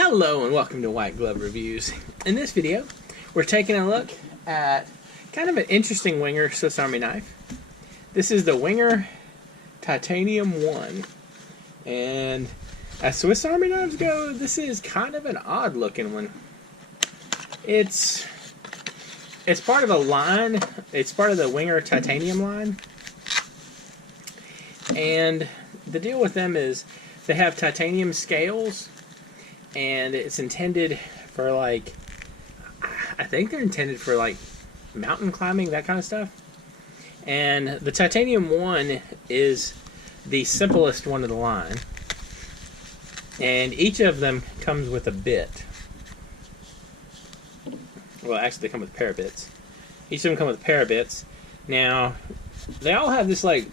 Hello and welcome to White Glove Reviews. In this video, we're taking a look at kind of an interesting Wenger Swiss Army knife. This is the Wenger Titanium 1. And as Swiss Army knives go, this is kind of an odd looking one. It's part of a line. It's part of the Wenger Titanium line. And the deal with them is they have titanium scales, and it's intended for, like, I think they're intended for, like, mountain climbing, that kind of stuff. And the Titanium 1 is the simplest one of the line. And each of them comes with a bit. Well, actually, they come with a pair of bits. Each of them come with a pair of bits. Now, they all have this, like,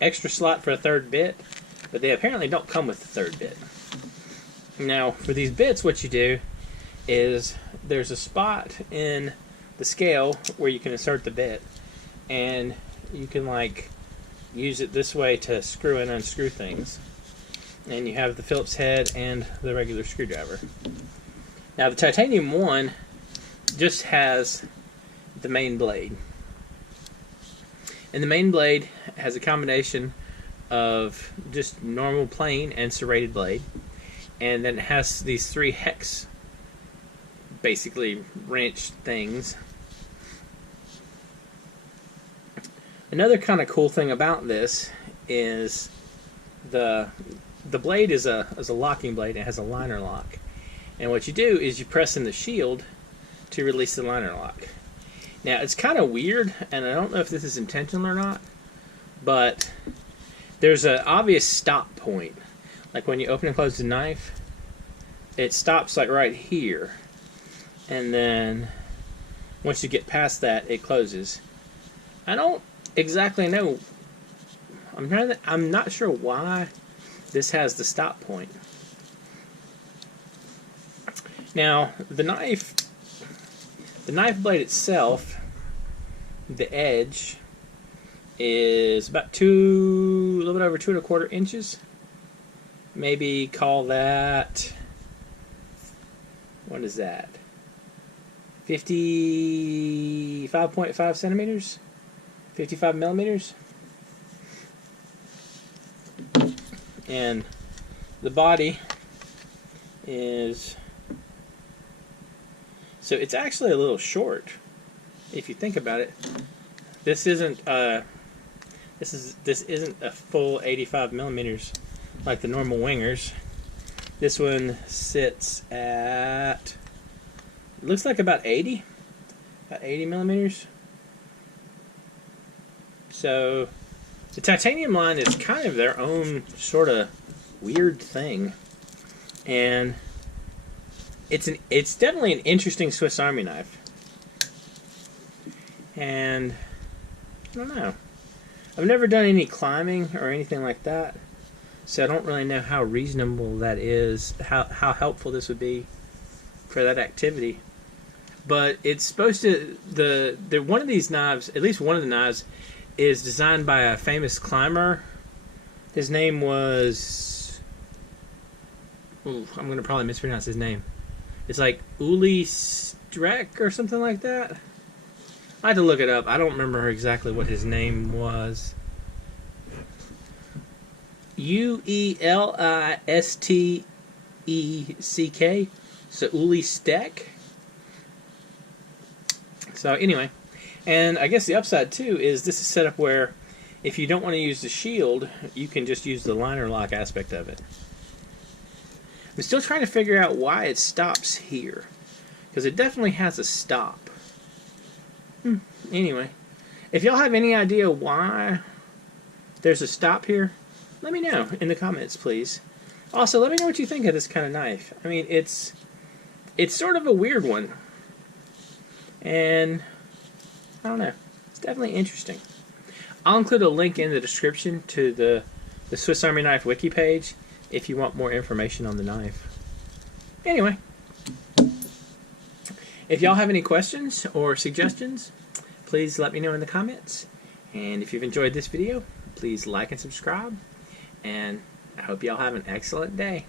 extra slot for a third bit, but they apparently don't come with the third bit. Now, for these bits, what you do is there's a spot in the scale where you can insert the bit, and you can, like, use it this way to screw and unscrew things. And you have the Phillips head and the regular screwdriver. Now, the Titanium 1 just has the main blade. And the main blade has a combination of just normal plain and serrated blade. And then it has these 3 hex, basically, wrench things. Another kind of cool thing about this is the blade is a locking blade. It has a liner lock. And what you do is you press in the shield to release the liner lock. Now, it's kind of weird, and I don't know if this is intentional or not, but there's an obvious stop point. Like when you open and close the knife, it stops like right here. And then once you get past that, it closes. I don't exactly know. I'm not sure why this has the stop point. Now, the knife blade itself, the edge is about a little bit over 2 1/4 inches. Maybe call that, what is that? 55.5 centimeters? 55 millimeters? And the body is, so it's actually a little short if you think about it. This isn't this isn't a full 85 millimeters like the normal Wengers. This one sits at, looks like about 80 millimeters. So the Titanium line is kind of their own sort of weird thing, and it's definitely an interesting Swiss Army knife. And I don't know, I've never done any climbing or anything like that, so I don't really know how reasonable that is, how helpful this would be for that activity. But it's supposed to, one of these knives, at least one of the knives, is designed by a famous climber. His name was, I'm going to probably mispronounce his name. It's like Uli Streck or something like that. I had to look it up. I don't remember exactly what his name was. Uelisteck. So Uli Steck. So anyway, and I guess the upside too is this is set up where if you don't want to use the shield, you can just use the liner lock aspect of it. I'm still trying to figure out why it stops here, because it definitely has a stop. Anyway, if y'all have any idea why there's a stop here, let me know in the comments, please. Also, let me know what you think of this kind of knife. I mean, it's sort of a weird one, and I don't know, it's definitely interesting. I'll include a link in the description to the Swiss Army Knife wiki page if you want more information on the knife. Anyway, if y'all have any questions or suggestions, please let me know in the comments. And if you've enjoyed this video, please like and subscribe. And I hope y'all have an excellent day.